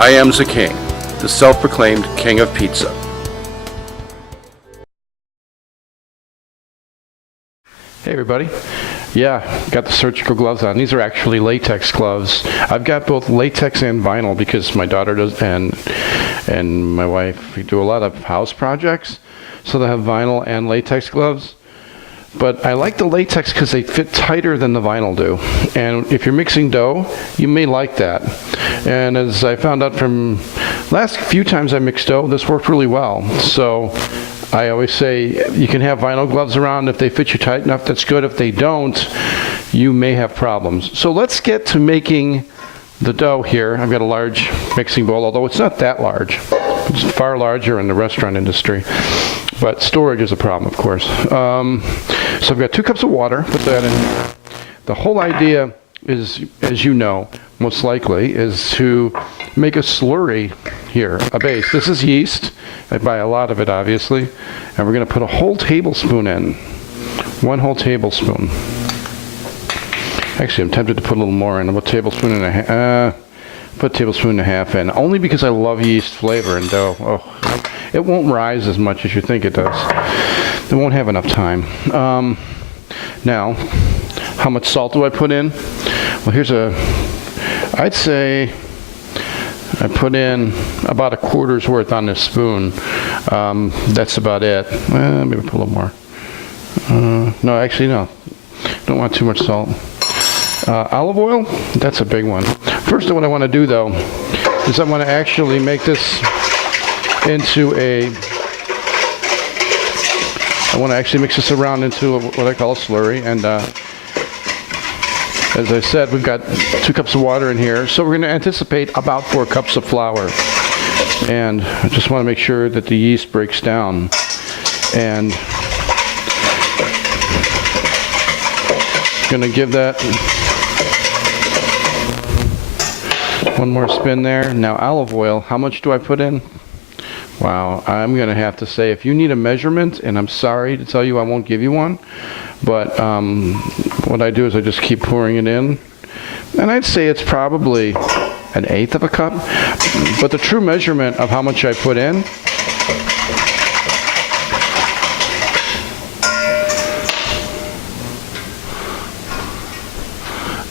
I am the king, the self-proclaimed king of pizza. Hey everybody. Yeah, got the surgical gloves on. These are actually latex gloves. I've got both latex and vinyl because my daughter does and my wife, we do a lot of house projects, so they have vinyl and latex gloves. But I like the latex because they fit tighter than the vinyl do. And if you're mixing dough, you may like that. And as I found out from last few times I mixed dough, this worked really well. So I always say you can have vinyl gloves around. If they fit you tight enough, that's good. If they don't, you may have problems. So let's get to making the dough here. I've got a large mixing bowl, although it's not that large. It's far larger in the restaurant industry. But storage is a problem, of course. So I've got 2 cups of water, put that in. The whole idea is, as you know, most likely, is to make a slurry here, a base. This is yeast. I buy a lot of it, obviously. And we're going to put a whole tablespoon in. 1 whole tablespoon. Actually, I'm tempted to put a little more in. About a tablespoon and a half. Put a tablespoon and a half in, only because I love yeast flavor in dough. Oh, it won't rise as much as you think it does. It won't have enough time. Now, how much salt do I put in? Well, I'd say I put in about 1/4's worth on this spoon. That's about it. Maybe put a little more. No, actually, no. Don't want too much salt. Olive oil, that's a big one. First, what I want to do, though, is I want to actually make this into I want to actually mix this around into what I call a slurry. And as I said, we've got 2 cups of water in here. So we're going to anticipate about 4 cups of flour. And I just want to make sure that the yeast breaks down. And going to give that 1 more spin there. Now olive oil, how much do I put in? Wow, I'm going to have to say, if you need a measurement, and I'm sorry to tell you I won't give you one, but what I do is I just keep pouring it in. And I'd say it's probably 1/8 of a cup. But the true measurement of how much I put in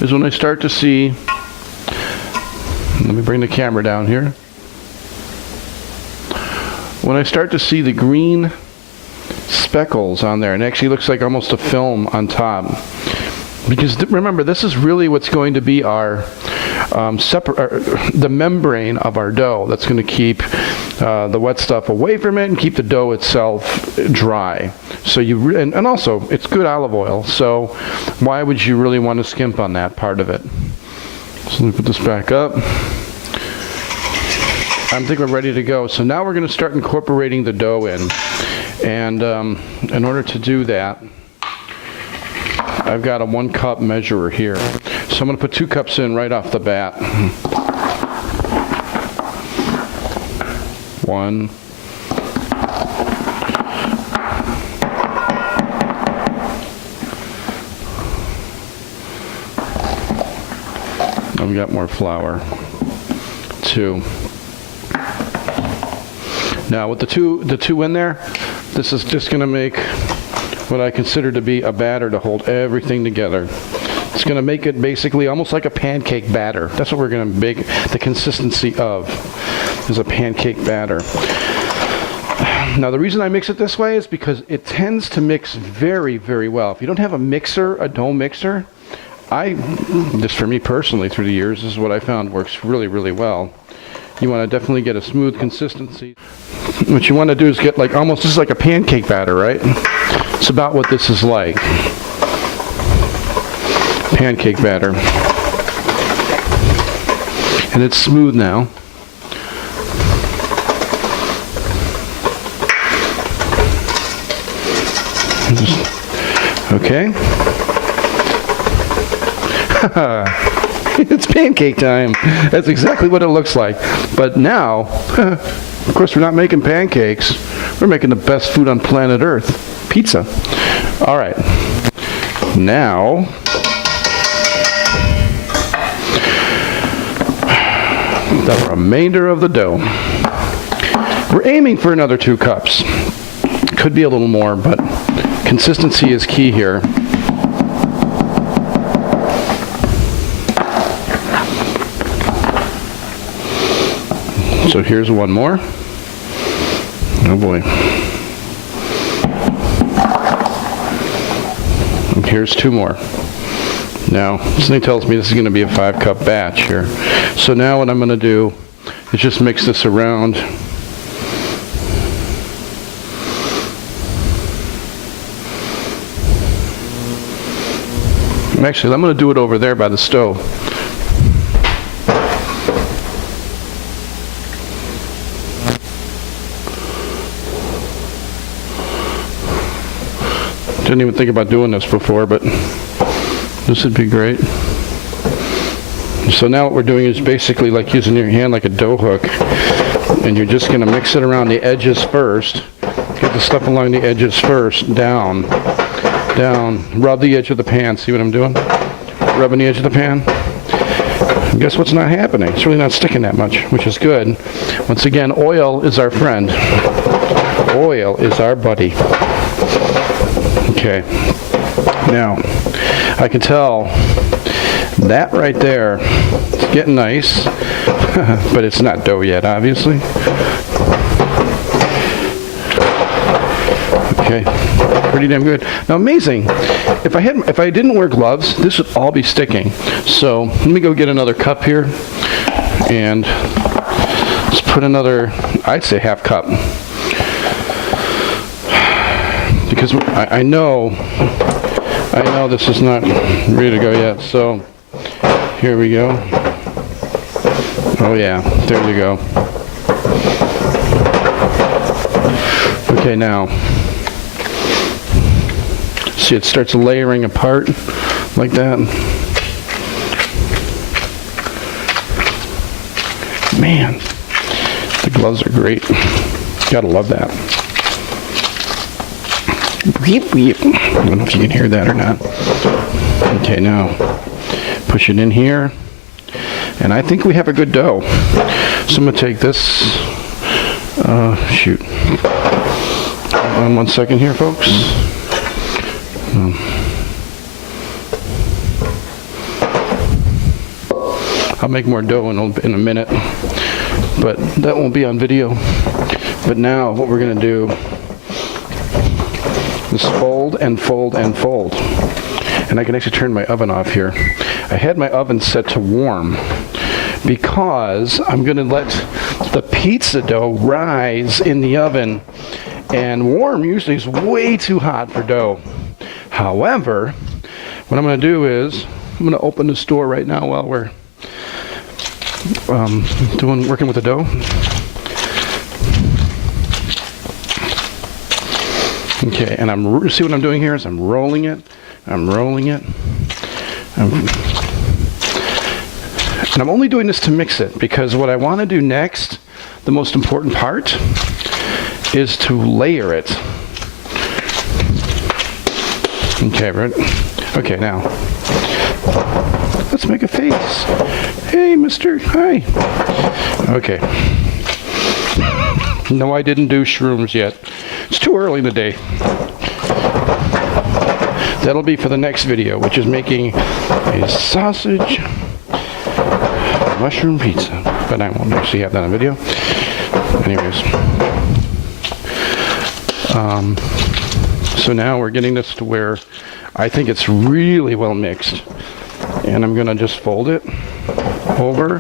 is when I start to see, let me bring the camera down here. When I start to see the green speckles on there, and it actually looks like almost a film on top. Because remember, this is really what's going to be our the membrane of our dough that's going to keep the wet stuff away from it and keep the dough itself dry. So and also it's good olive oil, so why would you really want to skimp on that part of it? So let me put this back up. I think we're ready to go. So now we're going to start incorporating the dough in. And in order to do that, I've got a 1 cup measurer here. So I'm going to put 2 cups in right off the bat. 1. I've got more flour. 2. Now with the two in there, this is just going to make what I consider to be a batter to hold everything together. It's going to make it basically almost like a pancake batter. That's what we're going to make the consistency of, is a pancake batter. Now the reason I mix it this way is because it tends to mix very, very well. If you don't have a mixer, a dough mixer, just for me personally through the years, this is what I found works really, really well. You want to definitely get a smooth consistency. What you want to do is get almost, this is like a pancake batter, right? It's about what this is like. Pancake batter. And it's smooth now. Okay. It's pancake time. That's exactly what it looks like. But now, of course, we're not making pancakes. We're making the best food on planet Earth, pizza. All right. Now, the remainder of the dough. We're aiming for another 2 cups. Could be a little more, but consistency is key here. So here's one more. Oh boy. And here's 2 more. Now, something tells me this is going to be a 5-cup batch here. So now what I'm going to do is just mix this around. Actually, I'm going to do it over there by the stove. Didn't even think about doing this before, but this would be great. So now what we're doing is basically like using your hand like a dough hook, and you're just going to mix it around the edges first. Get the stuff along the edges first, down, rub the edge of the pan. See what I'm doing? Rubbing the edge of the pan. And guess what's not happening? It's really not sticking that much, which is good. Once again, oil is our friend. Oil is our buddy. Okay. Now, I can tell that right there is getting nice, but it's not dough yet, obviously. Okay, pretty damn good. Now, amazing. If I didn't wear gloves, this would all be sticking. So let me go get another cup here, and let's put another, I'd say, 1/2 cup, because I know this is not ready to go yet. So here we go. Oh yeah, there you go. Okay, now. See, it starts layering apart like that. Man, the gloves are great. Gotta love that. Weep, weep. I don't know if you can hear that or not. Okay, now push it in here. And I think we have a good dough. So I'm gonna take this, shoot. Hold on 1 second here, folks. I'll make more dough in a minute, but that won't be on video. But now what we're going to do is fold and fold and fold. And I can actually turn my oven off here. I had my oven set to warm because I'm going to let the pizza dough rise in the oven, and warm usually is way too hot for dough. However, what I'm going to do is I'm going to open the store right now while we're working with the dough. Okay, and see what I'm doing here is I'm rolling it. And I'm only doing this to mix it, because what I want to do next, the most important part, is to layer it. Okay, right? Okay, now let's make a face. Hey, mister, hi. Okay. No, I didn't do shrooms yet. It's too early in the day. That'll be for the next video, which is making a sausage mushroom pizza. But I won't actually have that on video. Anyways. So now we're getting this to where I think it's really well mixed. And I'm going to just fold it over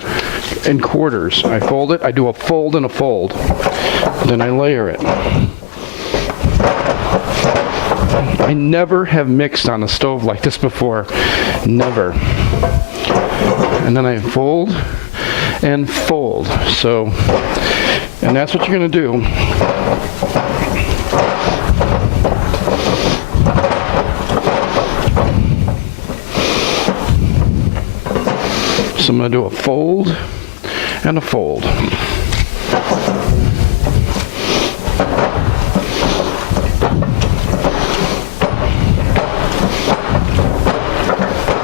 in quarters. I fold it, I do a fold and a fold. Then I layer it. I never have mixed on a stove like this before. Never. And then I fold and fold. So, and that's what you're going to do. So I'm going to do a fold and a fold. And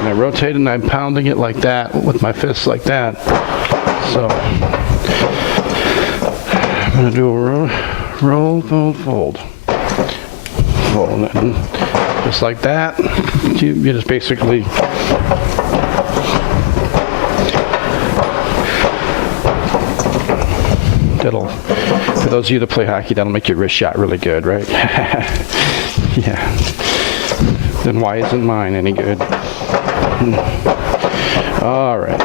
I rotate and I'm pounding it like that with my fists like that. So I'm going to do a roll, fold, fold. Fold, and just like that. You just basically that'll, for those of you that play hockey, that'll make your wrist shot really good, right? Yeah. Then why isn't mine any good? All right.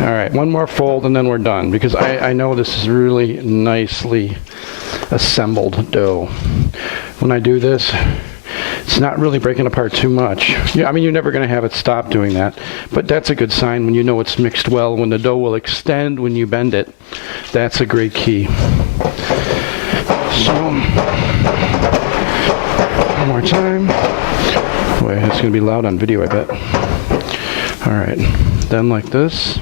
All right, one more fold and then we're done, because I know this is really nicely assembled dough. When I do this, it's not really breaking apart too much. Yeah, I mean, you're never going to have it stop doing that, but that's a good sign when you know it's mixed well, when the dough will extend when you bend it. That's a great key. So, one more time. Boy, it's going to be loud on video, I bet. All right, then like this.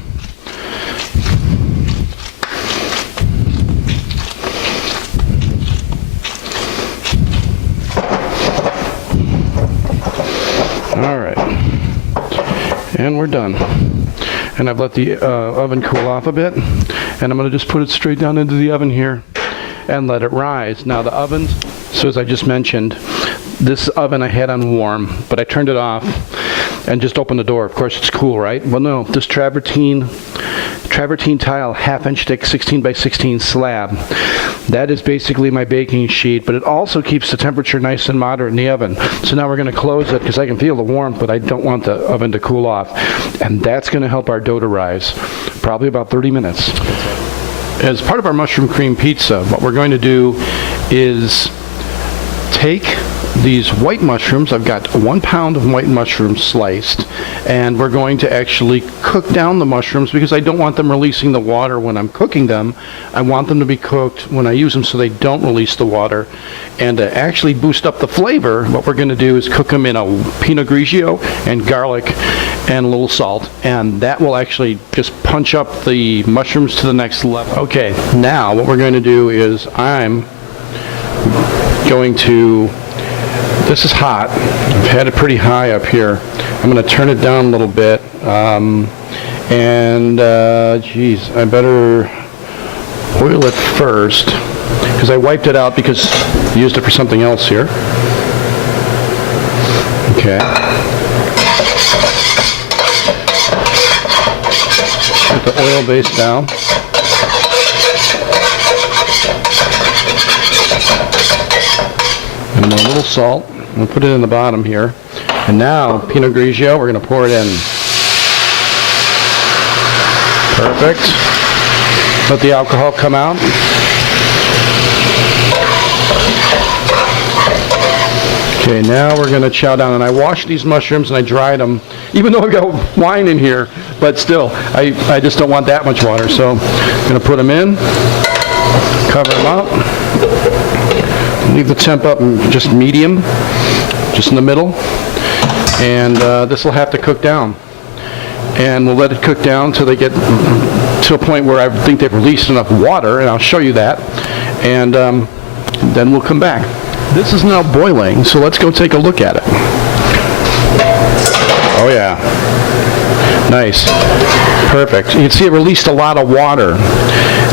All right, and we're done. And I've let the oven cool off a bit, and I'm going to just put it straight down into the oven here and let it rise. Now the oven, so as I just mentioned, this oven I had on warm, but I turned it off and just opened the door. Of course it's cool, right? Well, no, this travertine tile, half-inch thick, 16 by 16 slab. That is basically my baking sheet, but it also keeps the temperature nice and moderate in the oven. So now we're going to close it because I can feel the warmth, but I don't want the oven to cool off. And that's going to help our dough to rise, probably about 30 minutes. As part of our mushroom cream pizza, what we're going to do is take these white mushrooms. I've got 1 pound of white mushrooms sliced, and we're going to actually cook down the mushrooms because I don't want them releasing the water when I'm cooking them. I want them to be cooked when I use them so they don't release the water. And to actually boost up the flavor, what we're going to do is cook them in a Pinot Grigio and garlic and a little salt, and that will actually just punch up the mushrooms to the next level. Okay, now what we're going to do is I'm going to, this is hot. I've had it pretty high up here. I'm going to turn it down a little bit. Geez, I better oil it first because I wiped it out because I used it for something else here. Okay. Get the oil base down. And a little salt. We'll put it in the bottom here. And now, Pinot Grigio, we're going to pour it in. Perfect. Let the alcohol come out. Okay, now we're going to chow down. And I washed these mushrooms and I dried them, even though I've got wine in here. But still, I just don't want that much water. So I'm going to put them in, cover them up. Leave the temp up just medium, just in the middle, and this will have to cook down. And we'll let it cook down till they get to a point where I think they've released enough water, and I'll show you that, and then we'll come back. This is now boiling, so let's go take a look at it. Oh yeah, nice, perfect. You can see it released a lot of water.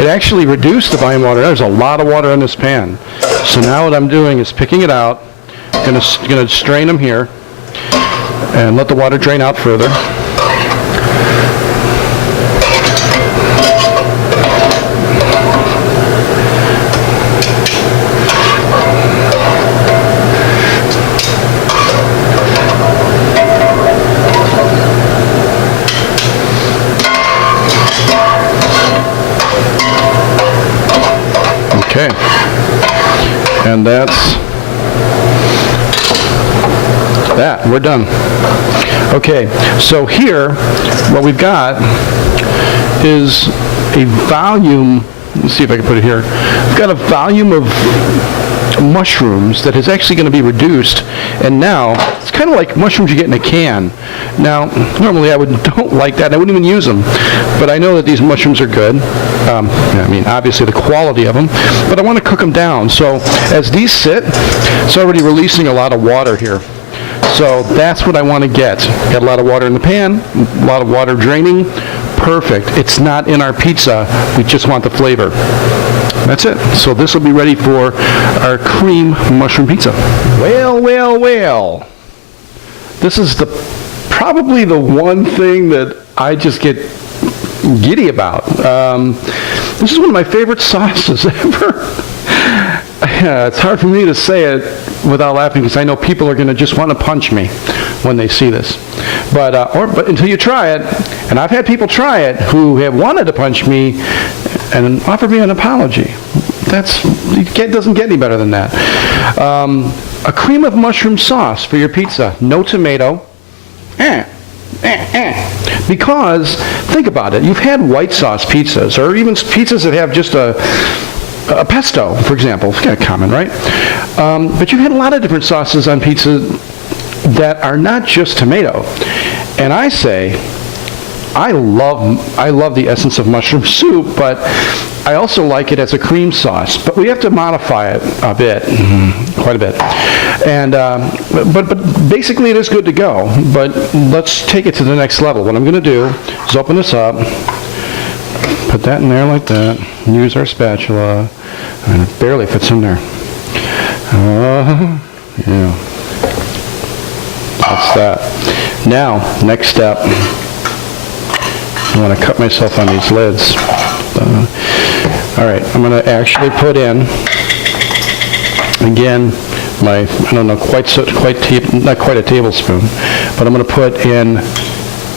It actually reduced the volume of water. There's a lot of water in this pan. So now what I'm doing is picking it out. I'm going to strain them here and let the water drain out further. Okay. And that's that. We're done. Okay, so here, what we've got is a volume. Let's see if I can put it here. We've got a volume of mushrooms that is actually going to be reduced, and now it's kind of like mushrooms you get in a can. Now, normally I don't like that. I wouldn't even use them, but I know that these mushrooms are good. I mean, obviously the quality of them, but I want to cook them down. So as these sit, it's already releasing a lot of water here. So that's what I want to get. Got a lot of water in the pan, a lot of water draining. Perfect. It's not in our pizza. We just want the flavor. That's it. So this will be ready for our cream mushroom pizza. Well, well, well. This is probably the one thing that I just get giddy about. This is one of my favorite sauces ever. It's hard for me to say it without laughing because I know people are going to just want to punch me when they see this. But until you try it, and I've had people try it who have wanted to punch me and offer me an apology. It doesn't get any better than that. A cream of mushroom sauce for your pizza. No tomato. Because, think about it, you've had white sauce pizzas, or even pizzas that have just a pesto, for example. It's kind of common, right? But you've had a lot of different sauces on pizza that are not just tomato. And I say, I love the essence of mushroom soup, but I also like it as a cream sauce. But we have to modify it a bit, quite a bit. And but basically it is good to go. But let's take it to the next level. What I'm going to do is open this up, put that in there like that, use our spatula, and it barely fits in there. Yeah. That's that. Now, next step. I want to cut myself on these lids. All right, I'm going to actually put in, again, I don't know, not quite a tablespoon, but I'm going to put in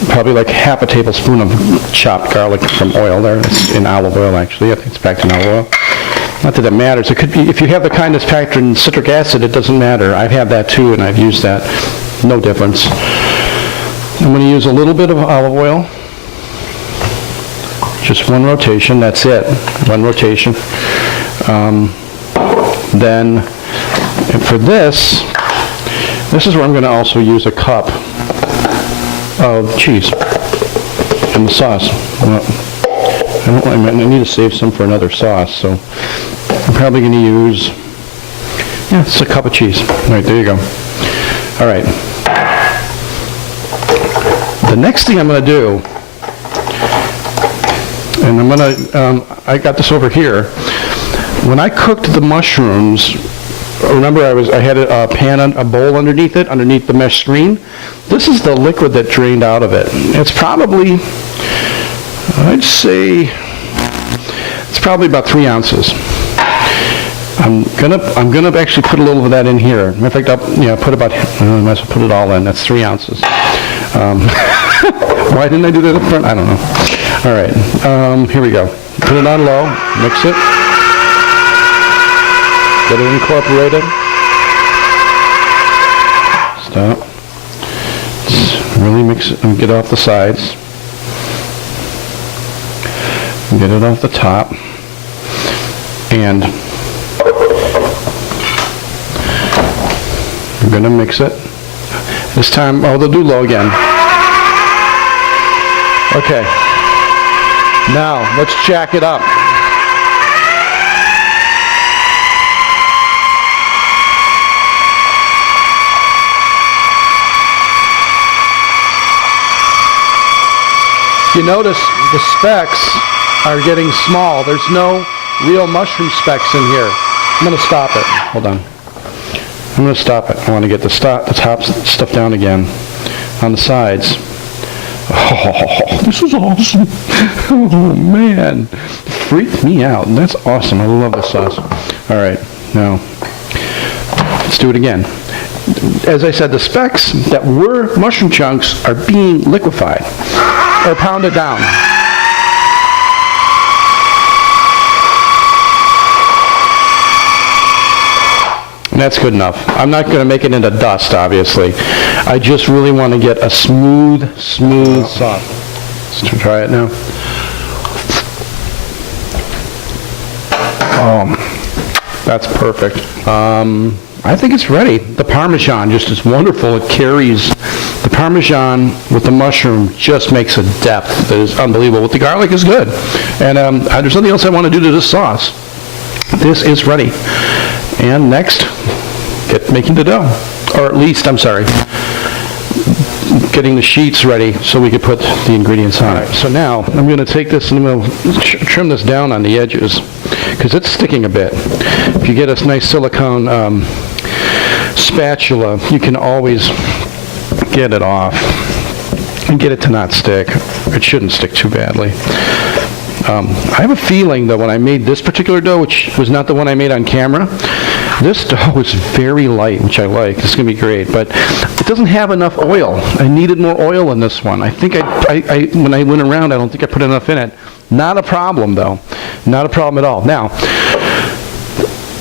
probably like half a tablespoon of chopped garlic from oil there. It's in olive oil, actually. I think it's packed in olive oil. Not that it matters. It could be, if you have the kind that's packed in citric acid, it doesn't matter. I've had that too, and I've used that. No difference. I'm going to use a little bit of olive oil. Just one rotation, that's it. One rotation. Then, and for this is where I'm going to also use a cup of cheese in the sauce. Well, I need to save some for another sauce, so I'm probably going to use, it's a cup of cheese. All right, there you go. All right. The next thing I'm going to do, and I'm going to, I got this over here. When I cooked the mushrooms, remember I had a pan, a bowl underneath the mesh screen. This is the liquid that drained out of it. It's probably, I'd say, it's probably about 3 ounces. I'm gonna actually put a little of that in here. In fact, I might as well put it all in. That's 3 ounces. Why didn't I do that up front? I don't know. All right, here we go. Put it on low, mix it, get it incorporated. Stop. Just really mix it and get it off the sides. Get it off the top. And we're going to mix it. This time, they'll do low again. Okay. Now, let's jack it up. You notice the specks are getting small. There's no real mushroom specks in here. I'm going to stop it. Hold on. I'm going to stop it. I want to get the top stuff down again on the sides. Oh, this is awesome. Oh, man. Freaked me out. That's awesome. I love this sauce. All right. Now, let's do it again. As I said, the specks that were mushroom chunks are being liquefied or pounded down. And that's good enough. I'm not going to make it into dust, obviously. I just really want to get a smooth sauce. Let's try it now. Oh, that's perfect. I think it's ready. The Parmesan just is wonderful. It carries, the Parmesan with the mushroom just makes a depth that is unbelievable. With the garlic is good. And there's nothing else I want to do to this sauce. This is ready. And next, get making the dough. Or at least, I'm sorry, getting the sheets ready so we could put the ingredients on it. So now I'm going to take this and I'm going to trim this down on the edges because it's sticking a bit. If you get a nice silicone spatula, you can always get it off and get it to not stick. It shouldn't stick too badly. I have a feeling that when I made this particular dough, which was not the one I made on camera, this dough is very light, which I like. It's going to be great, but it doesn't have enough oil. I needed more oil in this one. I think I when I went around, I don't think I put enough in it. Not a problem, though. Not a problem at all. Now,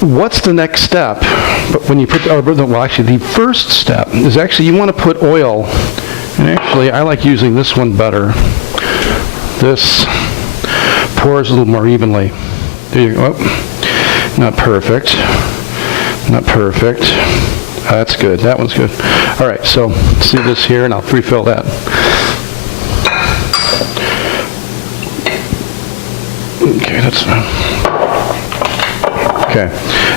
what's the next step? But when you put, well, actually, the first step is actually you want to put oil, and actually, I like using this one better. This pours a little more evenly. There you go. Oh, not perfect. Not perfect. That's good. That one's good. All right, so let's do this here, and I'll refill that. Okay, that's fine. Okay.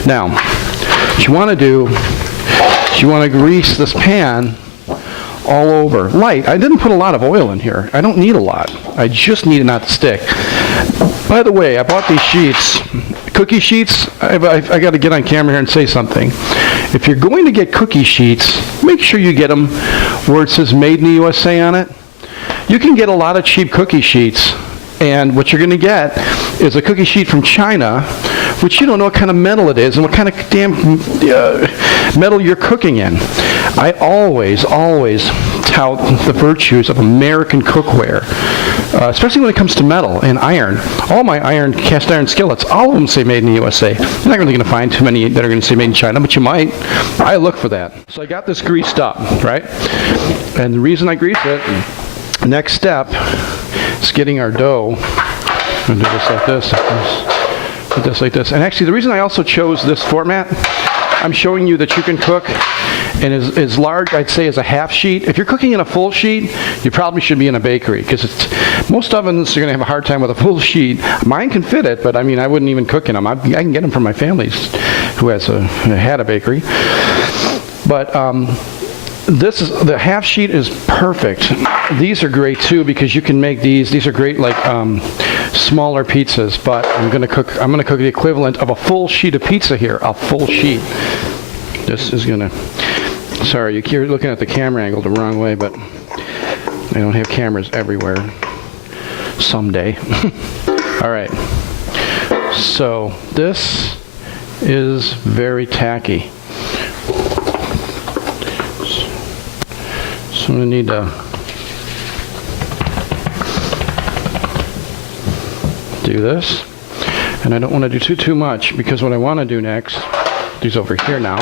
Now, what you want to do is you want to grease this pan all over. Light. I didn't put a lot of oil in here. I don't need a lot. I just need it not to stick. By the way, I bought these sheets, cookie sheets. I got to get on camera here and say something. If you're going to get cookie sheets, make sure you get them where it says Made in the USA on it. You can get a lot of cheap cookie sheets, and what you're going to get is a cookie sheet from China, which you don't know what kind of metal it is and what kind of damn metal you're cooking in. I always tout the virtues of American cookware, especially when it comes to metal and iron. All my cast iron skillets, all of them say Made in the USA. You're not really going to find too many that are going to say Made in China, but you might. I look for that. So I got this greased up, right? And the reason I grease it, next step is getting our dough. I'm going to do this like this, put this like this. And actually, the reason I also chose this format, I'm showing you that you can cook in as large, I'd say, as a half sheet. If you're cooking in a full sheet, you probably should be in a bakery, because most ovens are going to have a hard time with a full sheet. Mine can fit it, but I mean, I wouldn't even cook in them. I can get them from my family who had a bakery. But the half sheet is perfect. These are great too, because you can make these are great like smaller pizzas, but I'm going to cook the equivalent of a full sheet of pizza here, a full sheet. This is going to, sorry, you're looking at the camera angle the wrong way, but I don't have cameras everywhere. Someday. All right. So this is very tacky. So I'm going to need to do this, and I don't want to do too much, because what I want to do next, these over here now,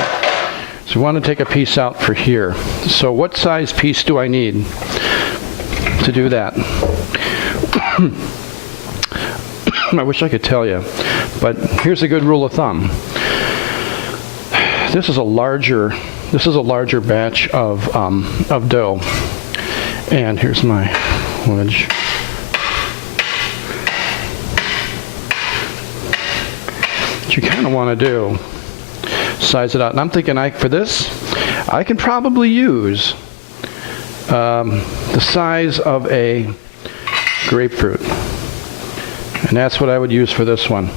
so I want to take a piece out for here. So what size piece do I need to do that? I wish I could tell you, but here's a good rule of thumb. This is a larger batch of dough, and here's my wedge. What you kind of want to do, size it out. And I'm thinking for this, I can probably use the size of a grapefruit. And that's what I would use for this one.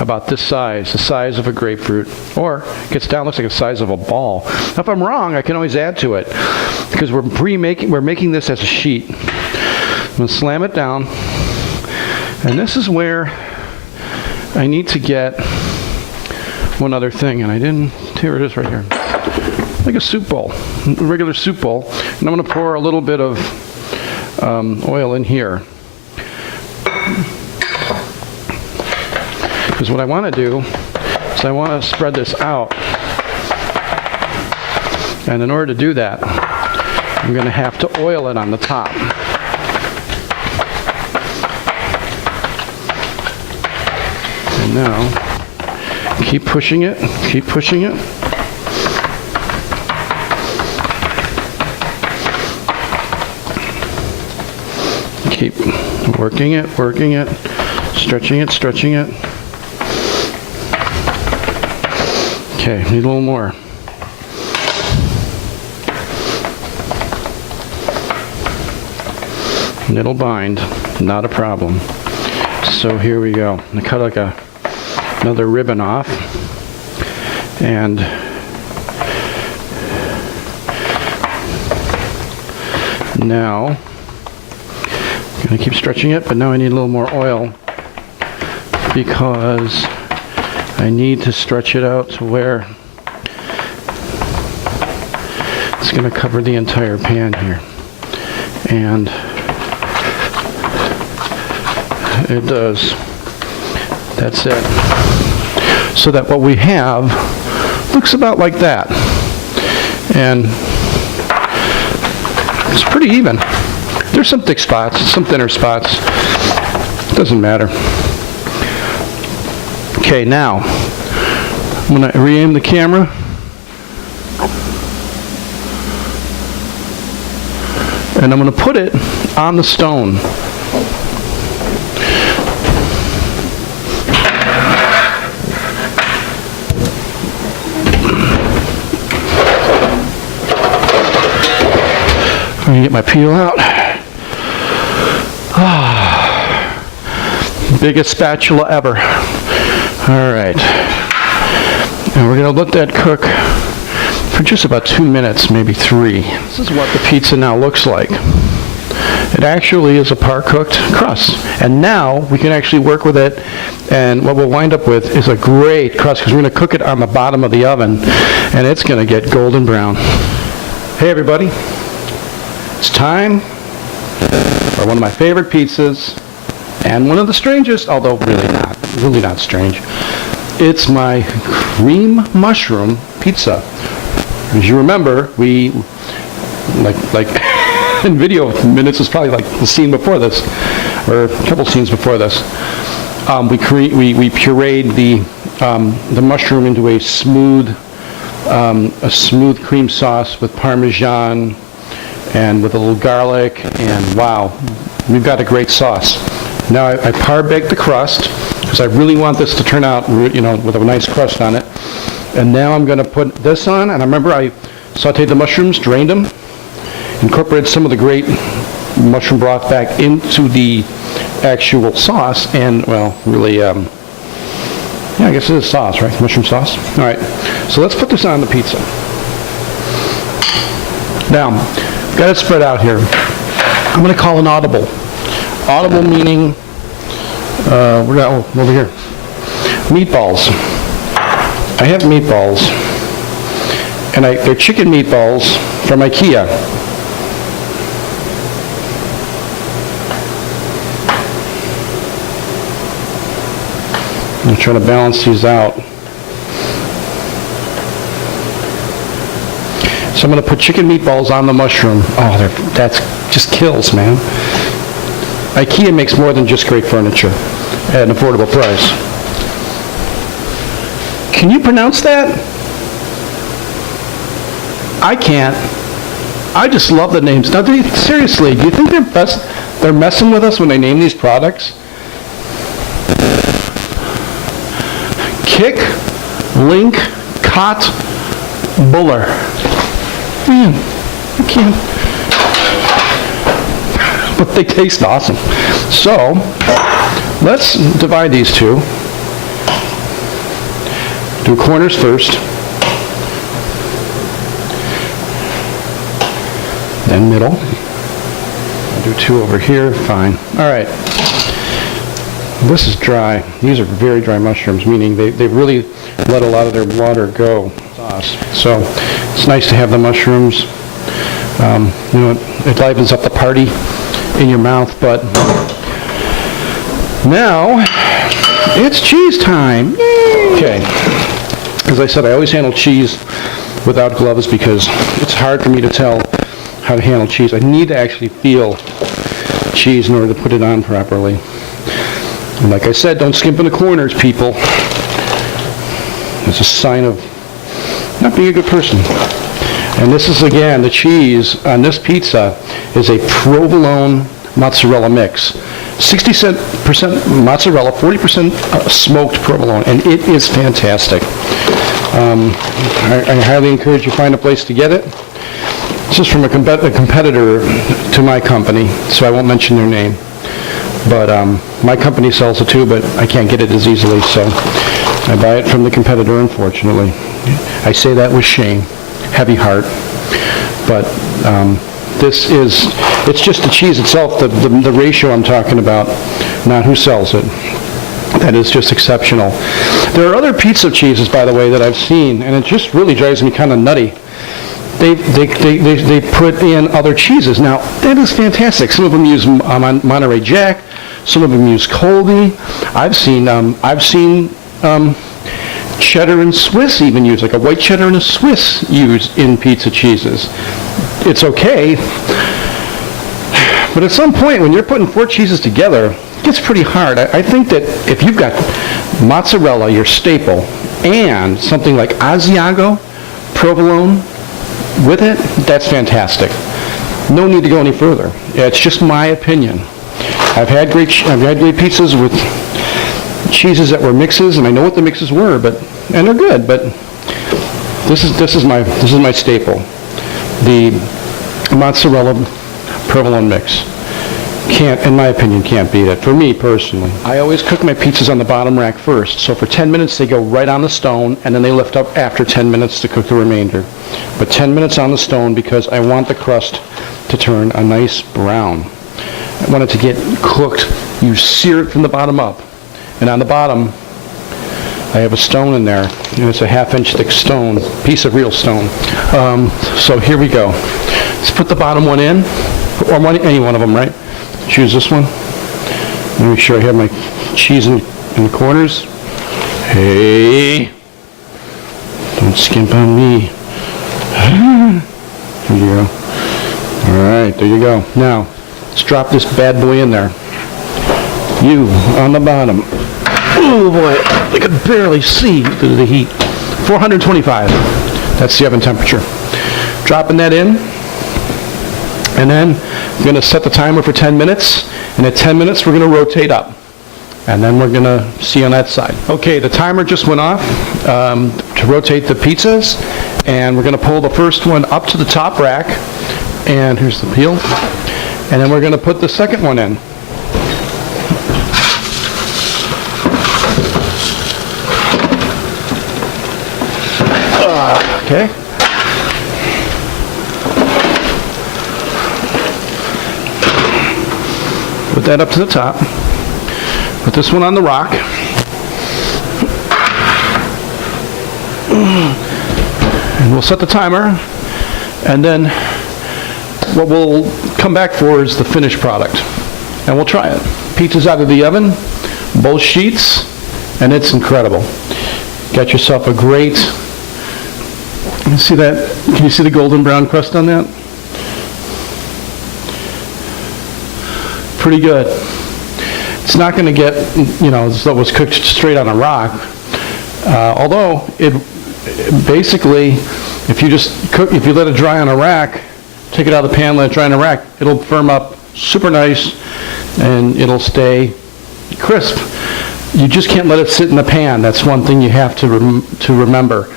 About this size, the size of a grapefruit. Or it gets down, looks like the size of a ball. Now, if I'm wrong, I can always add to it, because we're making this as a sheet. I'm going to slam it down. And this is where I need to get one other thing, and I didn't. Here it is right here. Like a soup bowl, a regular soup bowl. And I'm going to pour a little bit of oil in here. Because what I want to do is I want to spread this out. And in order to do that, I'm going to have to oil it on the top. And now, keep pushing it, keep pushing it. Keep working it, stretching it, stretching it. Okay, need a little more. and it'll bind, not a problem. So here we go. I cut like another ribbon off, and now I'm going to keep stretching it, but now I need a little more oil because I need to stretch it out to where it's going to cover the entire pan here. And it does. That's it. So that what we have looks about like that. And it's pretty even. There's some thick spots, some thinner spots. Doesn't matter. Okay, now I'm going to re-aim the camera. And I'm going to put it on the stone. I'm going to get my peel out. Biggest spatula ever. All right. And we're going to let that cook for just about 2 minutes, maybe 3. This is what the pizza now looks like. It actually is a par-cooked crust. And now we can actually work with it, and what we'll wind up with is a great crust because we're going to cook it on the bottom of the oven, and it's going to get golden brown. Hey everybody, it's time for one of my favorite pizzas, and one of the strangest, although really not strange. It's my cream mushroom pizza. As you remember, we, like in video minutes, was probably like the scene before this, or a couple scenes before this. We pureed the mushroom into a smooth cream sauce with Parmesan and with a little garlic, and wow, we've got a great sauce. Now I par-baked the crust because I really want this to turn out, with a nice crust on it. And now I'm going to put this on, and I remember I sauteed the mushrooms, drained them, incorporated some of the great mushroom broth back into the actual sauce, and, well, really, yeah, I guess it is sauce, right? Mushroom sauce. All right, so let's put this on the pizza. Now, got it spread out here. I'm going to call an audible. Audible meaning, over here, meatballs. I have meatballs, and they're chicken meatballs from IKEA. I'm trying to balance these out. So I'm going to put chicken meatballs on the mushroom. Oh, that's just kills, man. IKEA makes more than just great furniture at an affordable price. Can you pronounce that? I can't. I just love the names. Now, seriously, do you think they're messing with us when they name these products? Kick, Link, Cot, Buller. Man, I can't. But they taste awesome. So, let's divide these two. Do corners first. Then middle. I'll do 2 over here. Fine. All right. This is dry. These are very dry mushrooms, meaning they really let a lot of their water go. So it's nice to have the mushrooms. It livens up the party in your mouth. But now it's cheese time. Yay! Okay. As I said, I always handle cheese without gloves because it's hard for me to tell how to handle cheese. I need to actually feel cheese in order to put it on properly. And like I said, don't skimp in the corners, people. It's a sign of not being a good person. And this is, again, the cheese on this pizza is a provolone mozzarella mix. 60% mozzarella, 40% smoked provolone, and it is fantastic. I highly encourage you to find a place to get it. This is from a competitor to my company, so I won't mention their name. But my company sells it too, but I can't get it as easily, so I buy it from the competitor, unfortunately. I say that with shame, heavy heart. But it's just the cheese itself, the ratio I'm talking about, not who sells it. That is just exceptional. There are other pizza cheeses, by the way, that I've seen, and it just really drives me kind of nutty. They put in other cheeses. Now, that is fantastic. Some of them use Monterey Jack. Some of them use Colby. I've seen cheddar and Swiss even used, like a white cheddar and a Swiss used in pizza cheeses. It's okay, but at some point when you're putting 4 cheeses together, it gets pretty hard. I think that if you've got mozzarella, your staple, and something like Asiago, provolone with it, that's fantastic. No need to go any further. It's just my opinion. I've had great pizzas with cheeses that were mixes, and I know what the mixes were, and they're good. But this is my staple, the mozzarella provolone mix. In my opinion, can't beat it. For me personally, I always cook my pizzas on the bottom rack first. So for 10 minutes they go right on the stone, and then they lift up after 10 minutes to cook the remainder. But 10 minutes on the stone because I want the crust to turn a nice brown. I want it to get cooked. You sear it from the bottom up. And on the bottom, I have a stone in there, and it's a 1/2-inch thick stone, piece of real stone. So here we go. Let's put the bottom one in, or any one of them, right? Choose this one. Let me make sure I have my cheese in the corners. Hey, don't skimp on me. There you go. All right, there you go. Now, let's drop this bad boy in there. You on the bottom. Oh boy, I could barely see through the heat. 425, that's the oven temperature. Dropping that in, and then I'm going to set the timer for 10 minutes, and at 10 minutes we're going to rotate up, and then we're going to see on that side. Okay, the timer just went off to rotate the pizzas, and we're going to pull the first one up to the top rack, and here's the peel, and then we're going to put the second one in. Okay. Put that up to the top. Put this one on the rock. And we'll set the timer. And then what we'll come back for is the finished product. And we'll try it. Pizza's out of the oven, both sheets, and it's incredible. Got yourself a great... You see that? Can you see the golden brown crust on that? Pretty good. It's not going to get, as though it was cooked straight on a rock. Although it basically, if you let it dry on a rack, take it out of the pan, let it dry on a rack, it'll firm up super nice and it'll stay crisp. You just can't let it sit in the pan. That's one thing you have to remember.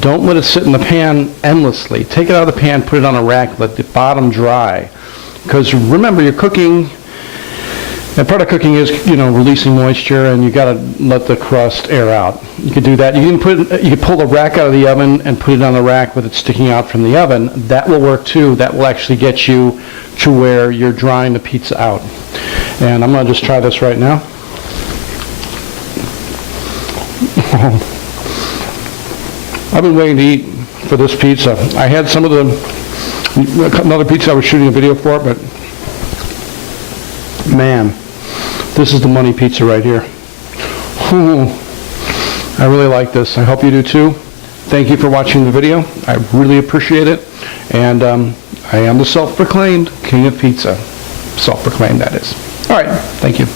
Don't let it sit in the pan endlessly. Take it out of the pan, put it on a rack, let the bottom dry. Because remember, you're cooking, and part of cooking is, releasing moisture, and you got to let the crust air out. You could do that. You can pull the rack out of the oven and put it on the rack with it sticking out from the oven. That will work too. That will actually get you to where you're drying the pizza out. And I'm going to just try this right now. I've been waiting to eat for this pizza. I had another pizza I was shooting a video for, but man, this is the money pizza right here. I really like this. I hope you do too. Thank you for watching the video. I really appreciate it. And I am the self-proclaimed king of pizza. Self-proclaimed, that is. All right, thank you.